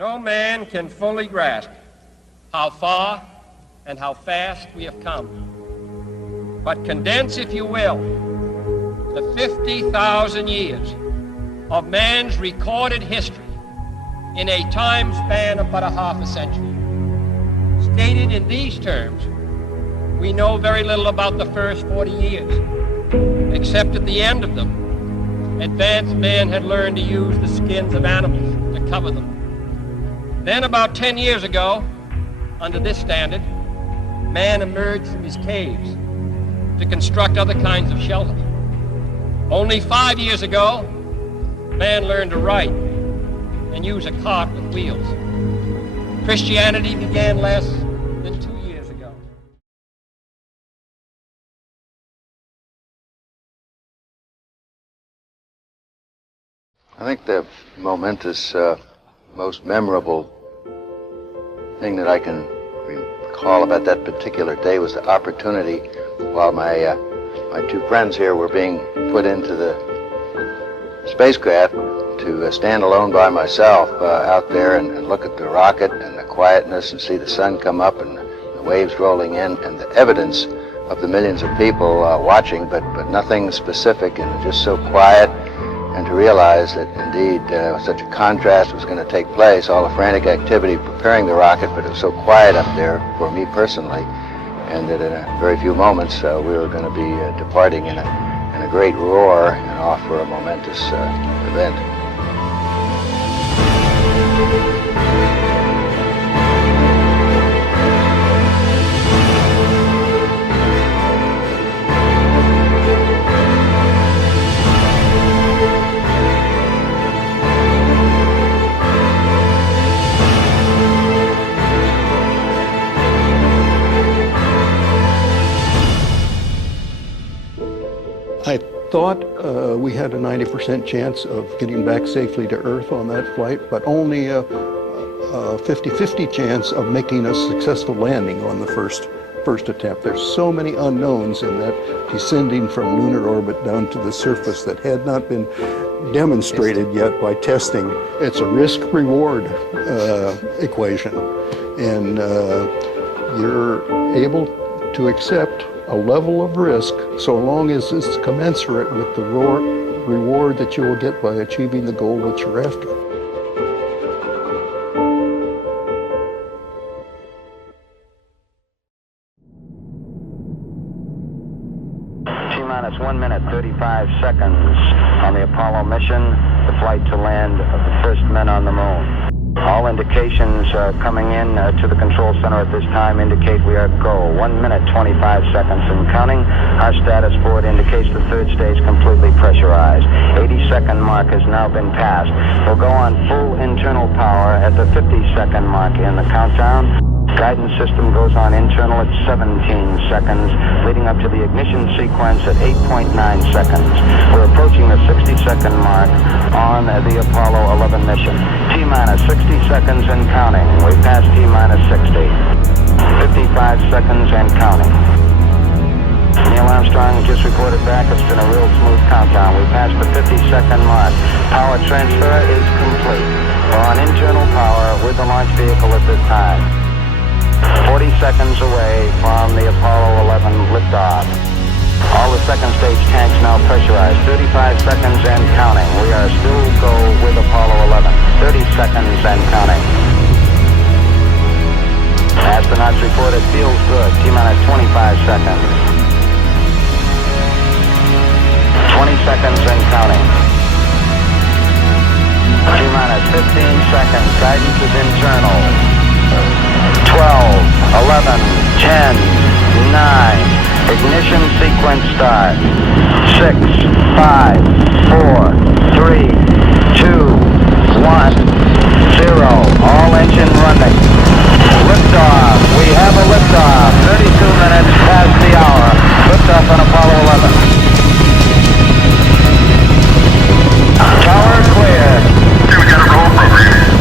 No man can fully grasp how far and how fast we have come. But condense, if you will, the 50,000 years of man's recorded history in a time span of but a half a century. Stated in these terms, we know very little about the first 40 years, except at the end of them, advanced man had learned to use the skins of animals to cover them. Then about 10 years ago, under this standard, man emerged from his caves to construct other kinds of shelter. Only 5 years ago, man learned to write and use a cart with wheels. Christianity began less than 2 years ago. I think the momentous, most memorable thing that I can recall about that particular day was the opportunity while my two friends here were being put into the spacecraft to stand alone by myself out there and look at the rocket and the quietness and see the sun come up and the waves rolling in and the evidence of the millions of people watching, but nothing specific and just so quiet, and to realize that indeed such a contrast was going to take place, all the frantic activity preparing the rocket, but it was so quiet up there for me personally, and that in a very few moments we were going to be departing in a great roar and off for a momentous event. I thought we had a 90% chance of getting back safely to Earth on that flight, but only a 50-50 chance of making a successful landing on the first attempt. There's so many unknowns in that descending from lunar orbit down to the surface that had not been demonstrated yet by testing. It's a risk-reward equation, and you're able to accept a level of risk so long as it's commensurate with the reward that you will get by achieving the goal that you're after. T-minus 1 minute, 35 seconds on the Apollo mission, the flight to land of the first men on the moon. All indications coming in to the control center at this time indicate we are go. 1 minute, 25 seconds and counting. Our status board indicates the third stage completely pressurized. 80-second mark has now been passed. We'll go on full internal power at the 50-second mark in the countdown. Guidance system goes on internal at 17 seconds, leading up to the ignition sequence at 8.9 seconds. We're approaching the 60-second mark on the Apollo 11 mission. T-minus 60 seconds and counting. We passed T-minus 60. 55 seconds and counting. Neil Armstrong just reported back. It's been a real smooth countdown. We passed the 50-second mark. Power transfer is complete. We're on internal power with the launch vehicle at this time. 40 seconds away from the Apollo 11 liftoff. All the second stage tanks now pressurized. 35 seconds and counting. We are still go with Apollo 11. 30 seconds and counting. Astronauts report it feels good. T-minus 25 seconds. 20 seconds and counting. T-minus 15 seconds. Guidance is internal. 12, 11, 10, 9. Ignition sequence start. 6, 5, 4, 3, 2, 1, 0. All engine running. Liftoff. We have a liftoff. 32 minutes past the hour. Liftoff on Apollo 11. Tower clear. We got a roll program.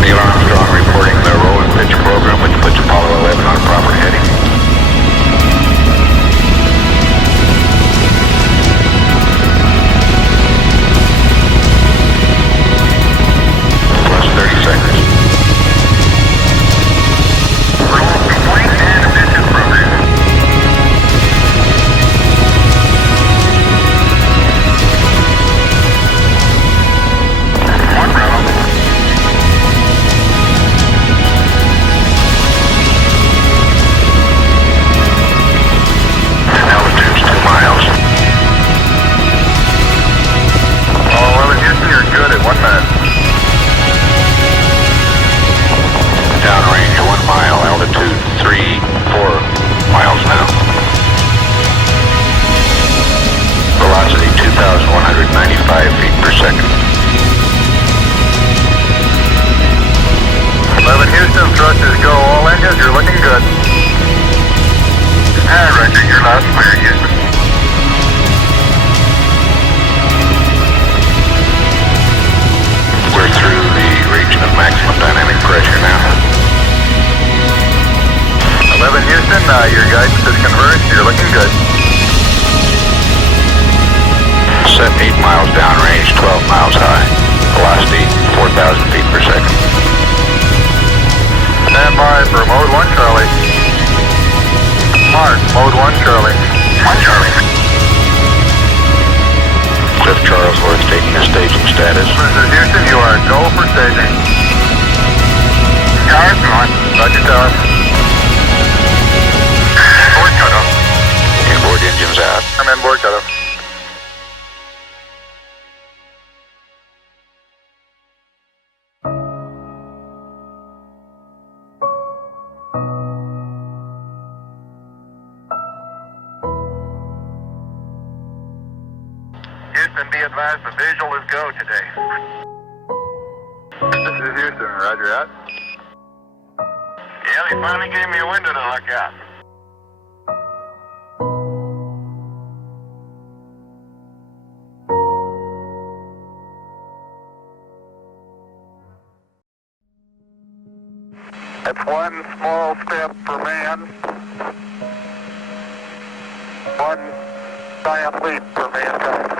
Neil Armstrong reporting the roll and pitch program, which puts Apollo 11 on proper heading. Plus 30 seconds. 4,195 feet per second. 11 Houston, thrusters go. All engines, you're looking good. Roger, you're loud and clear, Houston. We're through the region of maximum dynamic pressure now. 11 Houston, your guidance is converged. You're looking good. Set 8 miles downrange, 12 miles high. Velocity 4,000 feet per second. Stand by for mode 1 Charlie. Mark, mode 1 Charlie. 1 Charlie. Cliff Charlesworth taking a staging status. This is Houston, you are go for staging. Tower's going. Roger, tower. Inboard cutoff. Inboard engines out. I'm inboard cutoff. Houston, be advised the visual is go today. This is Houston, roger out. Yeah, they finally gave me a window to look out. That's one small step for man, one giant leap for mankind.